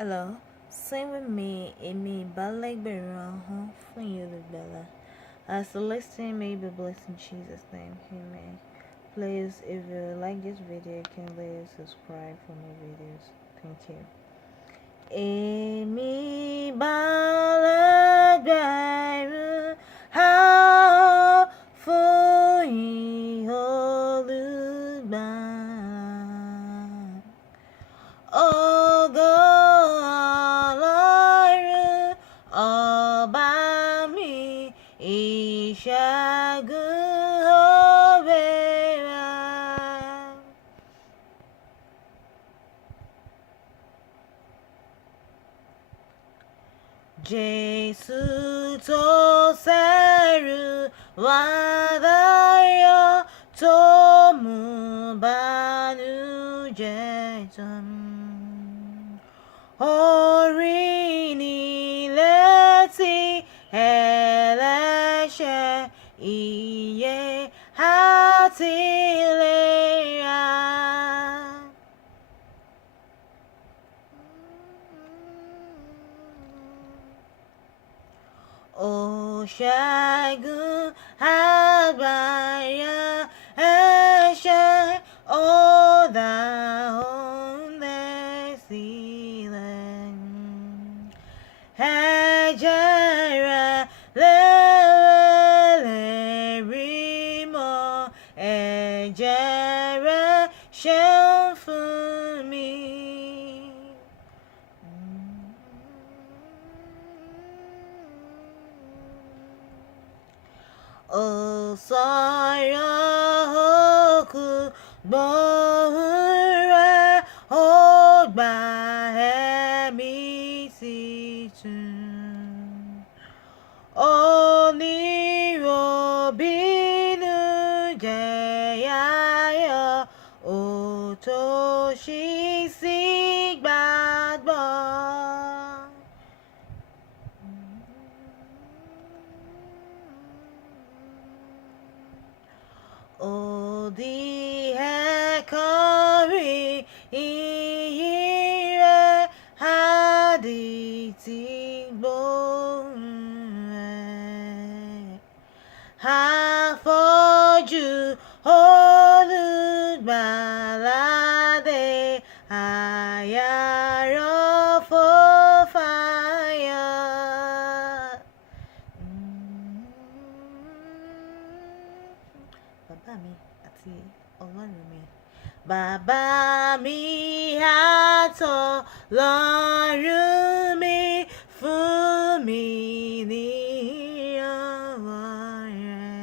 Hello, sing with me, Amy Balagbera for you, Bella. As the listening may be blessed in Jesus' name, amen. Please, if you like this video, kindly subscribe for more videos. Thank you. Amy Balagbera, how for you, Ògo Ọlọ́run ọba mi, ìṣẹ́gun òwe rẹ̀. Jésù tó ṣẹ́rù wá dayọ̀, tó mú bànújẹ́ tán. Orí ni létí ẹlẹ́ṣẹ̀, ìyè àti ìlera. Ó ṣẹ́gun agbára ẹ̀ṣẹ̀, ó dá òǹdè sílẹ̀. Ẹ̀jẹ̀ rẹ̀ lérí mọ́, ẹ̀jẹ̀ rẹ̀ ṣeun fún mi. Ó sọ̀rọ̀ òkú gbóhùn rẹ̀, ó gba ẹ̀mí titun. Oníròbìnújẹ́ ayọ̀, ó tó ṣí sí gbàgbọ́. Ó di ẹ̀kọ́ rí ìyìn rẹ̀, àdìtì gbóhùn rẹ̀. Afọ́jú Olùgbàlà dé, àyà rẹ̀ fò fáyọ̀. Bàbá mi àti Ọlọ́run mi. Bàbá mi àt'Ọlọ́run mi, fún mi ní ọwọ́ rẹ̀.